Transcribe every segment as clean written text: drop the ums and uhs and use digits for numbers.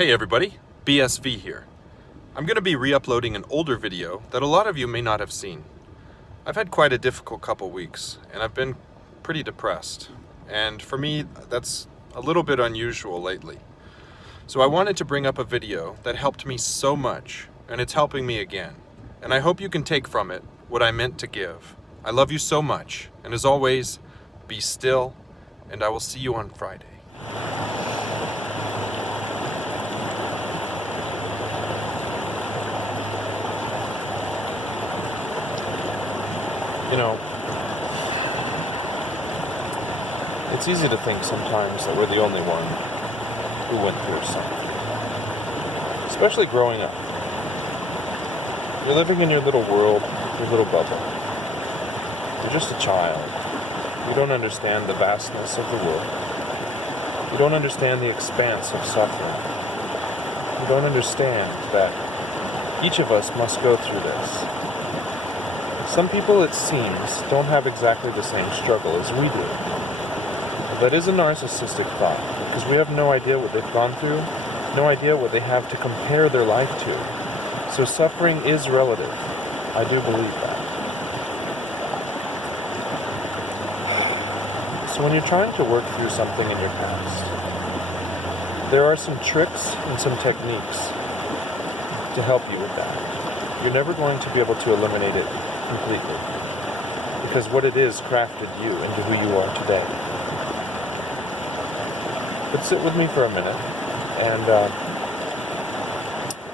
Hey everybody, BSV here. I'm going to be re-uploading an older video that a lot of you may not have seen. I've had quite a difficult couple weeks, and I've been pretty depressed. And for me, that's a little bit unusual lately. So I wanted to bring up a video that helped me so much, and it's helping me again. And I hope you can take from it what I meant to give. I love you so much, and as always, be still, and I will see you on Friday. You know, it's easy to think sometimes that we're the only one who went through something. Especially growing up. You're living in your little world, your little bubble. You're just a child. You don't understand the vastness of the world. You don't understand the expanse of suffering. You don't understand that each of us must go through this. Some people, it seems, don't have exactly the same struggle as we do. That is a narcissistic thought, because we have no idea what they've gone through, no idea what they have to compare their life to. So suffering is relative. I do believe that. So when you're trying to work through something in your past, there are some tricks and some techniques to help you with that. You're never going to be able to eliminate it completely, because what it is crafted you into who you are today. But sit with me for a minute, and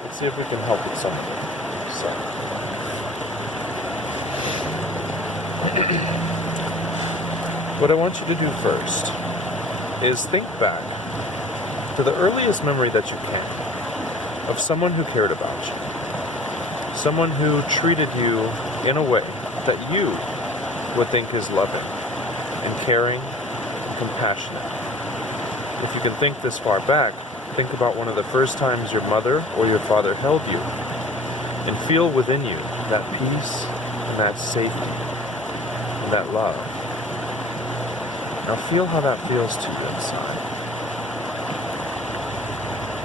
let's see if we can help with something. So, what I want you to do first is think back to the earliest memory that you can of someone who cared about you. Someone who treated you in a way that you would think is loving and caring and compassionate. If you can think this far back, think about one of the first times your mother or your father held you and feel within you that peace and that safety and that love. Now feel how that feels to you inside.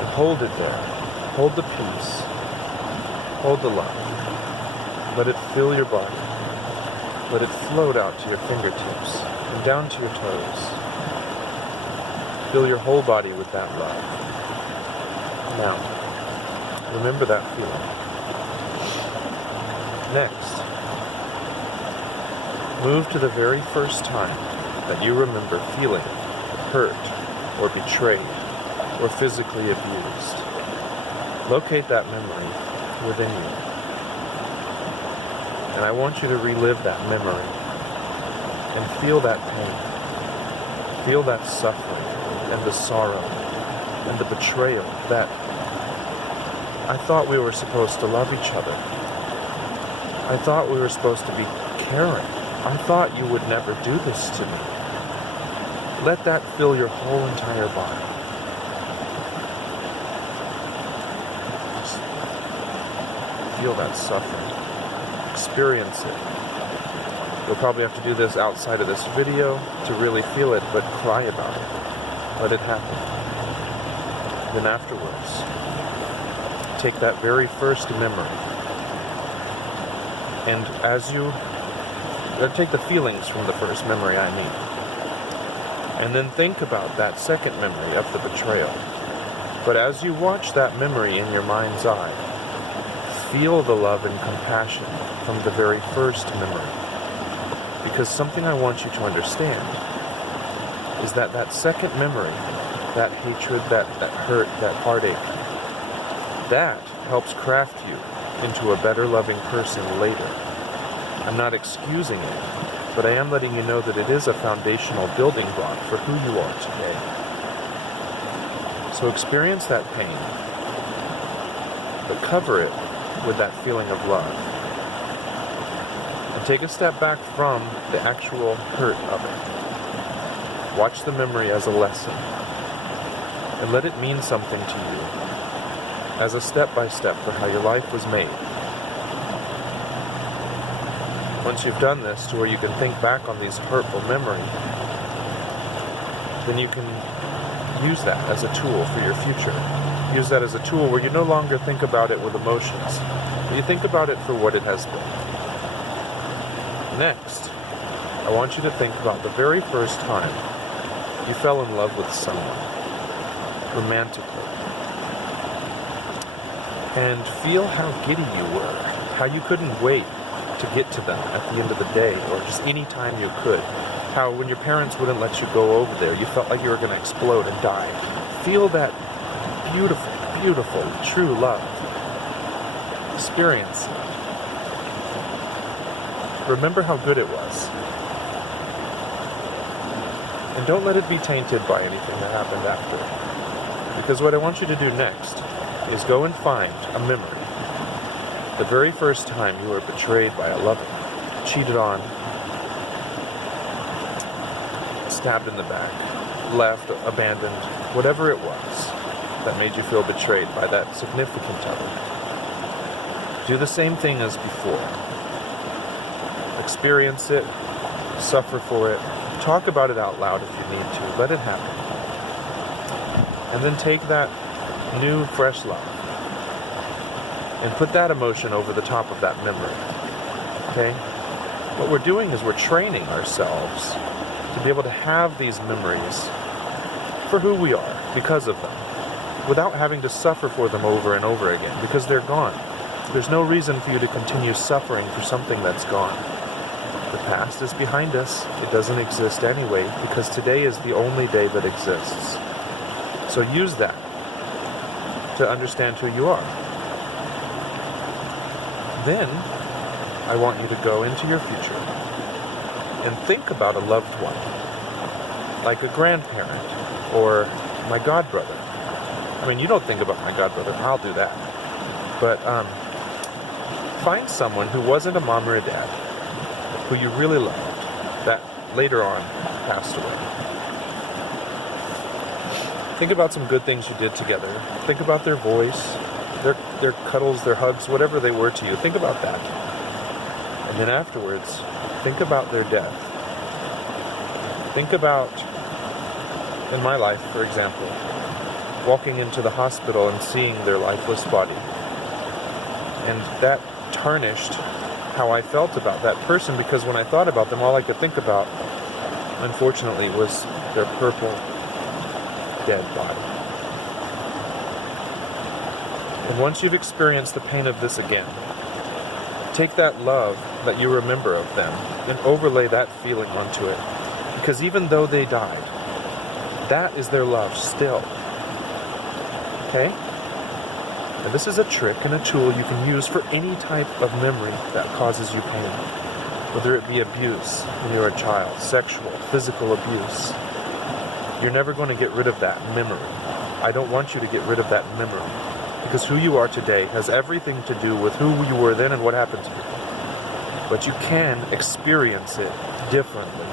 And hold it there. Hold the peace. Hold the love. Let it fill your body. Let it float out to your fingertips and down to your toes. Fill your whole body with that love. Now, remember that feeling. Next, move to the very first time that you remember feeling hurt or betrayed or physically abused. Locate that memory within you. And I want you to relive that memory and feel that pain. Feel that suffering and the sorrow and the betrayal that I thought we were supposed to love each other. I thought we were supposed to be caring. I thought you would never do this to me. Let that fill your whole entire body. Feel that suffering. Experience it. You'll probably have to do this outside of this video to really feel it, but cry about it. Let it happen. Then afterwards, take that very first memory, and take the feelings from the first memory, and then think about that second memory of the betrayal. But as you watch that memory in your mind's eye, feel the love and compassion from the very first memory. Because something I want you to understand is that that second memory, that hatred, that hurt, that heartache, that helps craft you into a better loving person later. I'm not excusing it, but I am letting you know that it is a foundational building block for who you are today. So experience that pain, but cover it with that feeling of love. And take a step back from the actual hurt of it. Watch the memory as a lesson, and let it mean something to you, as a step-by-step for how your life was made. Once you've done this to where you can think back on these hurtful memories, then you can use that as a tool for your future. use that as a tool where you no longer think about it with emotions, but you think about it for what it has been. Next, I want you to think about the very first time you fell in love with someone, romantically, and feel how giddy you were, how you couldn't wait to get to them at the end of the day, or just any time you could. How when your parents wouldn't let you go over there, you felt like you were going to explode and die. Feel that beautiful, beautiful, true love. Experience it. Remember how good it was. And don't let it be tainted by anything that happened after. Because what I want you to do next is go and find a memory. The very first time you were betrayed by a lover, cheated on, stabbed in the back, left, abandoned, whatever it was that made you feel betrayed by that significant other. Do the same thing as before. Experience it, suffer for it, talk about it out loud if you need to, let it happen. And then take that new, fresh love and put that emotion over the top of that memory. Okay? What we're doing is we're training ourselves to be able to have these memories for who we are, because of them, without having to suffer for them over and over again, because they're gone. There's no reason for you to continue suffering for something that's gone. The past is behind us. It doesn't exist anyway, because today is the only day that exists. So use that to understand who you are. Then, I want you to go into your future and think about a loved one, like a grandparent or my godbrother. I mean, you don't think about my godbrother, I'll do that. But find someone who wasn't a mom or a dad, who you really loved, that later on passed away. Think about some good things you did together. Think about their voice, their cuddles, their hugs, whatever they were to you. Think about that. And then afterwards, think about their death. Think about, in my life, for example, walking into the hospital and seeing their lifeless body. And that tarnished how I felt about that person, because when I thought about them, all I could think about, unfortunately, was their purple, dead body. And once you've experienced the pain of this again, take that love that you remember of them and overlay that feeling onto it. Because even though they died, that is their love still. Okay? And this is a trick and a tool you can use for any type of memory that causes you pain. Whether it be abuse when you're a child, sexual, physical abuse. You're never going to get rid of that memory. I don't want you to get rid of that memory. Because who you are today has everything to do with who you were then and what happened to you. But you can experience it differently.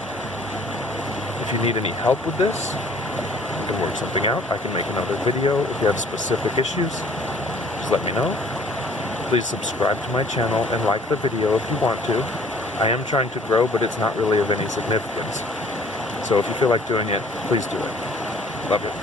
If you need any help with this, I can work something out. I can make another video. If you have specific issues, just let me know. Please subscribe to my channel and like the video if you want to. I am trying to grow, but it's not really of any significance. So if you feel like doing it, please do it. Love it.